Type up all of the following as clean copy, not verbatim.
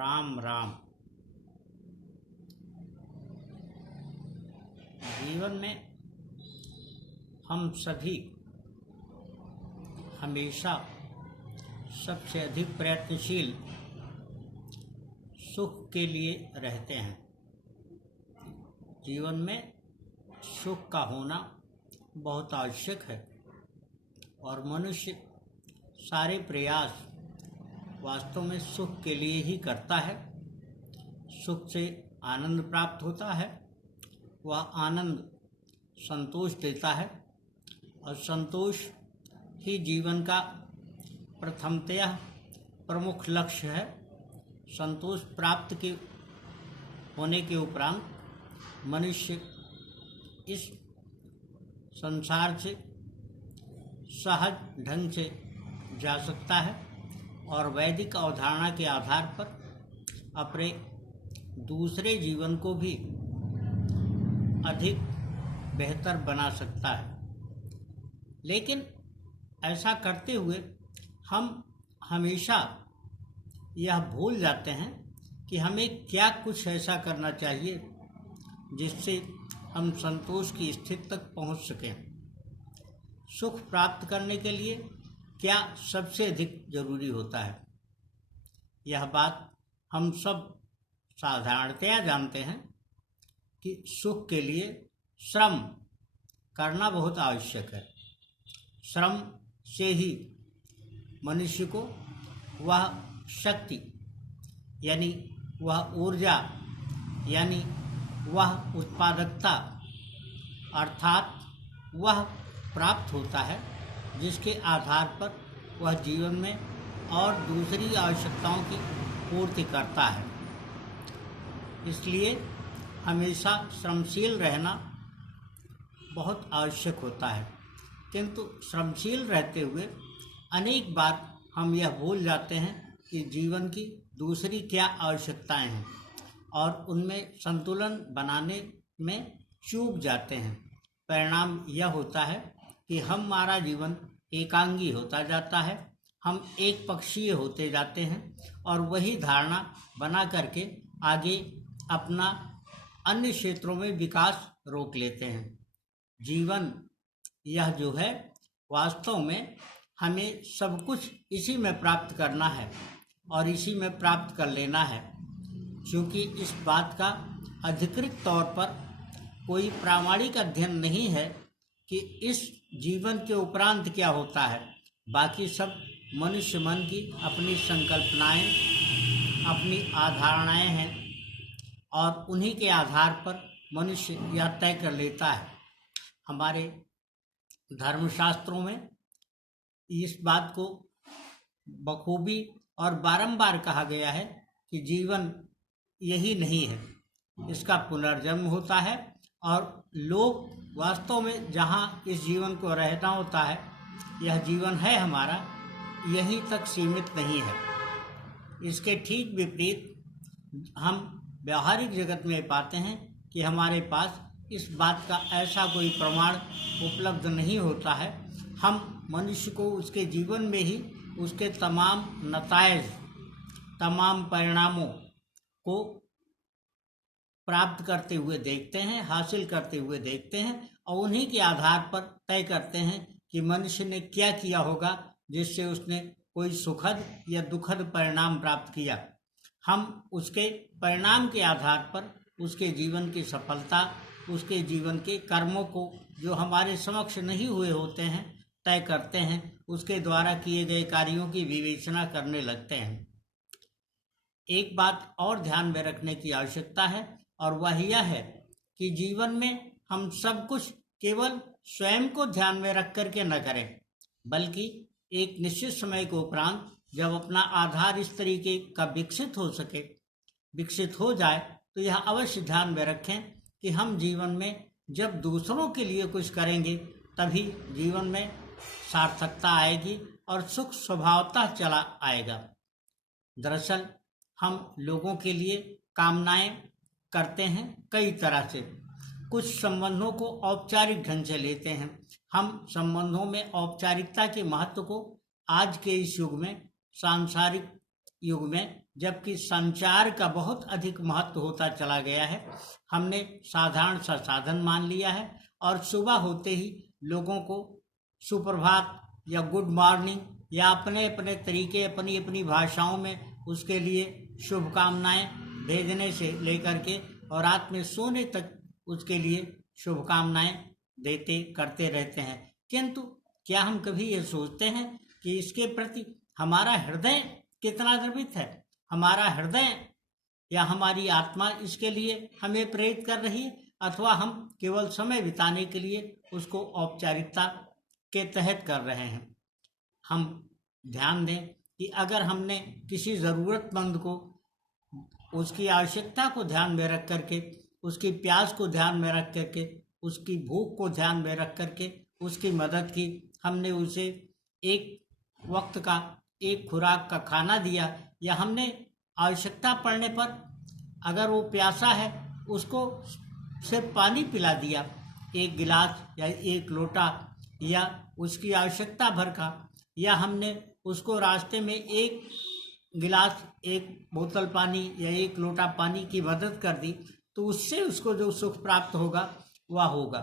राम राम। जीवन में हम सभी हमेशा सबसे अधिक प्रयत्नशील सुख के लिए रहते हैं। जीवन में सुख का होना बहुत आवश्यक है और मनुष्य सारे प्रयास वास्तव में सुख के लिए ही करता है। सुख से आनंद प्राप्त होता है, वह आनंद संतोष देता है और संतोष ही जीवन का प्रथमतया प्रमुख लक्ष्य है। संतोष प्राप्त के होने के उपरांत मनुष्य इस संसार से सहज ढंग से जा सकता है और वैदिक अवधारणा के आधार पर अपने दूसरे जीवन को भी अधिक बेहतर बना सकता है। लेकिन ऐसा करते हुए हम हमेशा यह भूल जाते हैं कि हमें क्या कुछ ऐसा करना चाहिए जिससे हम संतोष की स्थिति तक पहुंच सकें। सुख प्राप्त करने के लिए क्या सबसे अधिक जरूरी होता है, यह बात हम सब साधारणतया जानते हैं कि सुख के लिए श्रम करना बहुत आवश्यक है। श्रम से ही मनुष्य को वह शक्ति यानी वह ऊर्जा यानी वह उत्पादकता अर्थात वह प्राप्त होता है जिसके आधार पर वह जीवन में और दूसरी आवश्यकताओं की पूर्ति करता है। इसलिए हमेशा श्रमशील रहना बहुत आवश्यक होता है, किंतु श्रमशील रहते हुए अनेक बार हम यह भूल जाते हैं कि जीवन की दूसरी क्या आवश्यकताएं हैं और उनमें संतुलन बनाने में चूक जाते हैं। परिणाम यह होता है कि हमारा जीवन एकांगी होता जाता है, हम एक पक्षीय होते जाते हैं और वही धारणा बना करके आगे अपना अन्य क्षेत्रों में विकास रोक लेते हैं। जीवन यह जो है वास्तव में हमें सब कुछ इसी में प्राप्त करना है और इसी में प्राप्त कर लेना है, क्योंकि इस बात का अधिकृत तौर पर कोई प्रामाणिक अध्ययन नहीं है कि इस जीवन के उपरांत क्या होता है। बाकी सब मनुष्य मन की अपनी संकल्पनाएं, अपनी अवधारणाएं हैं और उन्हीं के आधार पर मनुष्य यह तय कर लेता है। हमारे धर्मशास्त्रों में इस बात को बखूबी और बारंबार कहा गया है कि जीवन यही नहीं है, इसका पुनर्जन्म होता है और लोग वास्तव में जहाँ इस जीवन को रहना होता है, यह जीवन है हमारा, यहीं तक सीमित नहीं है। इसके ठीक विपरीत हम व्यवहारिक जगत में पाते हैं कि हमारे पास इस बात का ऐसा कोई प्रमाण उपलब्ध नहीं होता है। हम मनुष्य को उसके जीवन में ही उसके तमाम नताइज, तमाम परिणामों को प्राप्त करते हुए देखते हैं, हासिल करते हुए देखते हैं और उन्हीं के आधार पर तय करते हैं कि मनुष्य ने क्या किया होगा जिससे उसने कोई सुखद या दुखद परिणाम प्राप्त किया। हम उसके परिणाम के आधार पर उसके जीवन की सफलता, उसके जीवन के कर्मों को जो हमारे समक्ष नहीं हुए होते हैं तय करते हैं, उसके द्वारा किए गए कार्यों की विवेचना करने लगते हैं। एक बात और ध्यान में रखने की आवश्यकता है और वह यह है कि जीवन में हम सब कुछ केवल स्वयं को ध्यान में रख करके न करें, बल्कि एक निश्चित समय के उपरांत जब अपना आधार इस तरीके का विकसित हो जाए तो यह अवश्य ध्यान में रखें कि हम जीवन में जब दूसरों के लिए कुछ करेंगे तभी जीवन में सार्थकता आएगी और सुख स्वभावतः चला आएगा। दरअसल हम लोगों के लिए कामनाएं करते हैं कई तरह से। कुछ संबंधों को औपचारिक ढंग से लेते हैं। हम संबंधों में औपचारिकता के महत्व को आज के इस युग में, सांसारिक युग में जबकि संचार का बहुत अधिक महत्व होता चला गया है। हमने साधारण सा साधन मान लिया है और सुबह होते ही लोगों को सुप्रभात या गुड मॉर्निंग या अपने अपने तरीके, अपनी अपनी भाषाओं में उसके लिए शुभकामनाएं भेजने से लेकर के और रात में सोने तक उसके लिए शुभकामनाएं देते करते रहते हैं। किंतु क्या हम कभी ये सोचते हैं कि इसके प्रति हमारा हृदय कितना द्रवित है? हमारा हृदय या हमारी आत्मा इसके लिए हमें प्रेरित कर रही है, अथवा हम केवल समय बिताने के लिए उसको औपचारिकता के तहत कर रहे हैं? हम ध्यान दें कि अगर हमने किसी ज़रूरतमंद को उसकी आवश्यकता को ध्यान में रख करके, उसकी प्यास को ध्यान में रख करके, उसकी भूख को ध्यान में रख करके उसकी मदद की, हमने उसे एक वक्त का एक खुराक का खाना दिया, या हमने आवश्यकता पड़ने पर अगर वो प्यासा है उसको सिर्फ पानी पिला दिया, एक गिलास या एक लोटा या उसकी आवश्यकता भर का, या हमने उसको रास्ते में एक गिलास, एक बोतल पानी या एक लोटा पानी की मदद कर दी, तो उससे उसको जो सुख प्राप्त होगा वह होगा।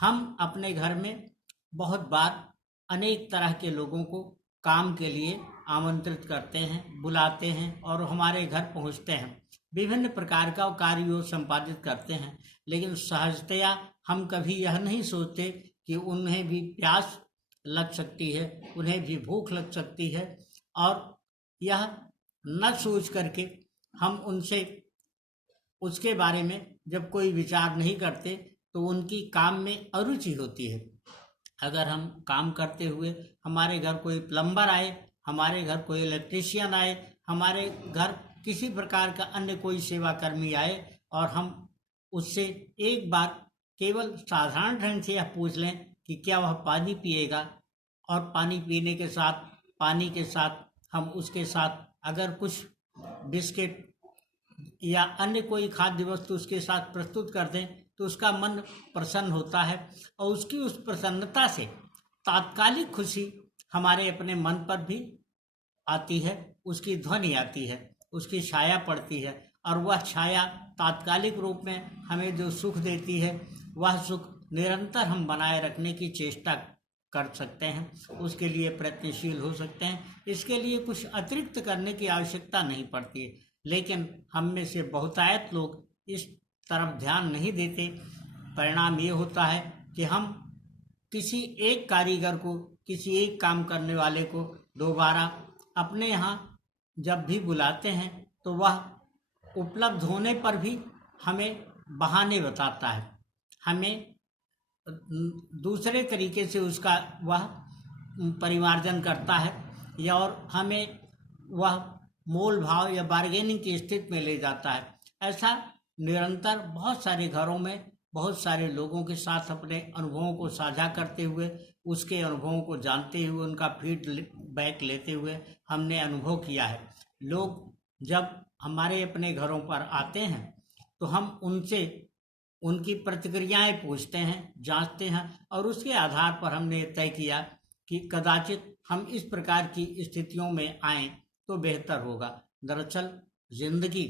हम अपने घर में बहुत बार अनेक तरह के लोगों को काम के लिए आमंत्रित करते हैं, बुलाते हैं और हमारे घर पहुंचते हैं, विभिन्न प्रकार का कार्य संपादित करते हैं। लेकिन सहजतया हम कभी यह नहीं सोचते कि उन्हें भी प्यास लग सकती है, उन्हें भी भूख लग सकती है, और यह न सोच करके हम उनसे उसके बारे में जब कोई विचार नहीं करते तो उनकी काम में अरुचि होती है। अगर हम काम करते हुए हमारे घर कोई प्लम्बर आए, हमारे घर कोई इलेक्ट्रीशियन आए, हमारे घर किसी प्रकार का अन्य कोई सेवा कर्मी आए और हम उससे एक बार केवल साधारण ढंग से यह पूछ लें कि क्या वह पानी पिएगा, और पानी पीने के साथ, पानी के साथ हम उसके साथ अगर कुछ बिस्किट या अन्य कोई खाद्य वस्तु उसके साथ प्रस्तुत कर दें तो उसका मन प्रसन्न होता है, और उसकी उस प्रसन्नता से तात्कालिक खुशी हमारे अपने मन पर भी आती है, उसकी ध्वनि आती है, उसकी छाया पड़ती है, और वह छाया तात्कालिक रूप में हमें जो सुख देती है वह सुख निरंतर हम बनाए रखने की चेष्टा कर सकते हैं, उसके लिए प्रयत्नशील हो सकते हैं। इसके लिए कुछ अतिरिक्त करने की आवश्यकता नहीं पड़ती है। लेकिन हम में से बहुतायत लोग इस तरफ ध्यान नहीं देते। परिणाम ये होता है कि हम किसी एक कारीगर को, किसी एक काम करने वाले को दोबारा अपने यहाँ जब भी बुलाते हैं तो वह उपलब्ध होने पर भी हमें बहाने बताता है, हमें दूसरे तरीके से उसका वह परिमार्जन करता है, या और हमें वह मोल भाव या बार्गेनिंग की स्थिति में ले जाता है। ऐसा निरंतर बहुत सारे घरों में बहुत सारे लोगों के साथ अपने अनुभवों को साझा करते हुए, उसके अनुभवों को जानते हुए, उनका फीडबैक लेते हुए हमने अनुभव किया है। लोग जब हमारे अपने घरों पर आते हैं तो हम उनसे उनकी प्रतिक्रियाएं पूछते हैं, जांचते हैं, और उसके आधार पर हमने तय किया कि कदाचित हम इस प्रकार की स्थितियों में आएं तो बेहतर होगा। दरअसल जिंदगी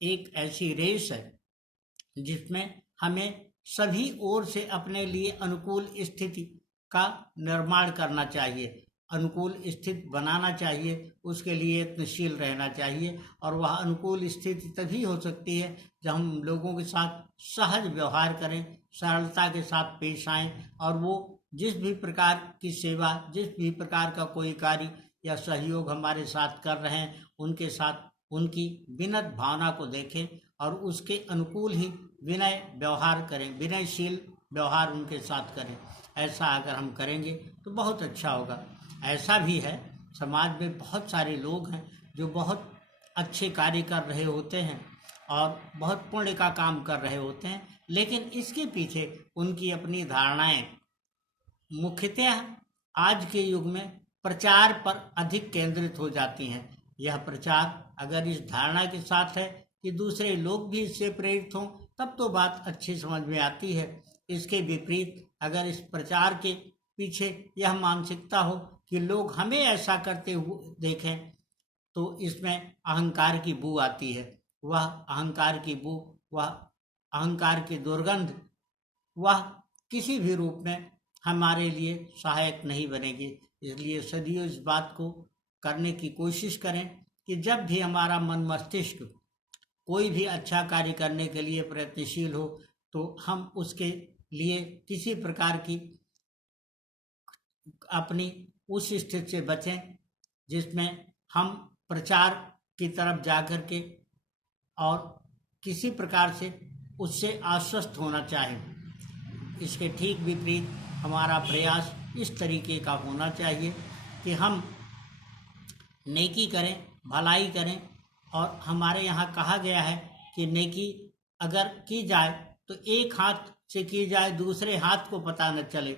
एक ऐसी रेस है जिसमें हमें सभी ओर से अपने लिए अनुकूल स्थिति का निर्माण करना चाहिए, अनुकूल स्थिति बनाना चाहिए, उसके लिए यत्नशील रहना चाहिए। और वह अनुकूल स्थिति तभी हो सकती है जब हम लोगों के साथ सहज व्यवहार करें, सरलता के साथ पेश आएं, और वो जिस भी प्रकार की सेवा, जिस भी प्रकार का कोई कार्य या सहयोग हमारे साथ कर रहे हैं, उनके साथ उनकी विनम्र भावना को देखें और उसके अनुकूल ही विनय व्यवहार करें, विनयशील व्यवहार उनके साथ करें। ऐसा अगर हम करेंगे तो बहुत अच्छा होगा। ऐसा भी है, समाज में बहुत सारे लोग हैं जो बहुत अच्छे कार्य कर रहे होते हैं और बहुत पुण्य का काम कर रहे होते हैं, लेकिन इसके पीछे उनकी अपनी धारणाएं मुख्यतः आज के युग में प्रचार पर अधिक केंद्रित हो जाती हैं। यह प्रचार अगर इस धारणा के साथ है कि दूसरे लोग भी इससे प्रेरित हों तब तो बात अच्छी समझ में आती है। इसके विपरीत अगर इस प्रचार के पीछे यह मानसिकता हो कि लोग हमें ऐसा करते हुए देखें तो इसमें अहंकार की बू आती है। वह अहंकार की बू, वह अहंकार की दुर्गंध, वह किसी भी रूप में हमारे लिए सहायक नहीं बनेगी। इसलिए सदियों इस बात को करने की कोशिश करें कि जब भी हमारा मन मस्तिष्क कोई भी अच्छा कार्य करने के लिए प्रयत्नशील हो, तो हम उसके लिए किसी प्रकार की अपनी उस स्थिति से बचें जिसमें हम प्रचार की तरफ जाकर के और किसी प्रकार से उससे आश्वस्त होना चाहें। इसके ठीक विपरीत हमारा प्रयास इस तरीके का होना चाहिए कि हम नेकी करें, भलाई करें। और हमारे यहाँ कहा गया है कि नेकी अगर की जाए तो एक हाथ से की जाए, दूसरे हाथ को पता न चले।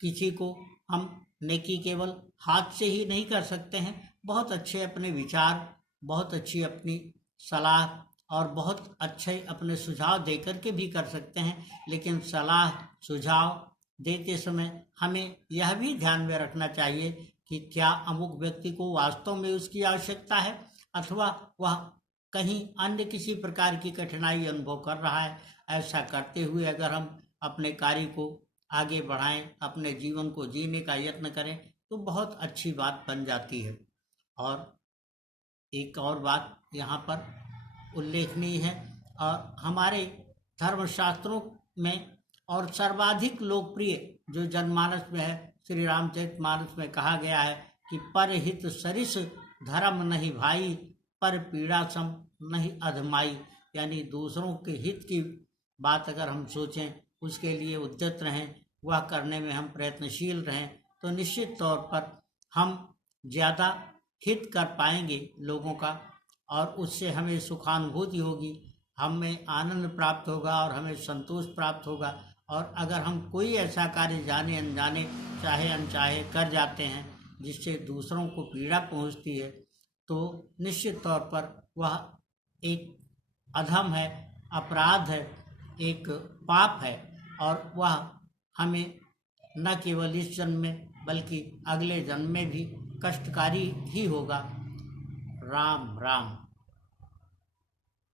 किसी को हम नेकी केवल हाथ से ही नहीं कर सकते हैं, बहुत अच्छे अपने विचार, बहुत अच्छी अपनी सलाह और बहुत अच्छे अपने सुझाव देकर के भी कर सकते हैं। लेकिन सलाह सुझाव देते समय हमें यह भी ध्यान में रखना चाहिए कि क्या अमुक व्यक्ति को वास्तव में उसकी आवश्यकता है, अथवा वह कहीं अन्य किसी प्रकार की कठिनाई अनुभव कर रहा है। ऐसा करते हुए अगर हम अपने कार्य को आगे बढ़ाएं, अपने जीवन को जीने का यत्न करें, तो बहुत अच्छी बात बन जाती है। और एक और बात यहाँ पर उल्लेखनीय है, और हमारे धर्मशास्त्रों में और सर्वाधिक लोकप्रिय जो जनमानस में है, श्री रामचरितमानस में कहा गया है कि परहित सरिस धर्म नहीं भाई, पर पीड़ा सम नहीं अधमाई। यानी दूसरों के हित की बात अगर हम सोचें, उसके लिए उद्यत रहें, वह करने में हम प्रयत्नशील रहें, तो निश्चित तौर पर हम ज़्यादा हित कर पाएंगे लोगों का, और उससे हमें सुखानुभूति होगी, हमें आनंद प्राप्त होगा और हमें संतोष प्राप्त होगा। और अगर हम कोई ऐसा कार्य जाने अनजाने, चाहे अनचाहे कर जाते हैं जिससे दूसरों को पीड़ा पहुंचती है, तो निश्चित तौर पर वह एक अधम है, अपराध है, एक पाप है, और वह हमें न केवल इस जन्म में बल्कि अगले जन्म में भी कष्टकारी ही होगा। राम राम।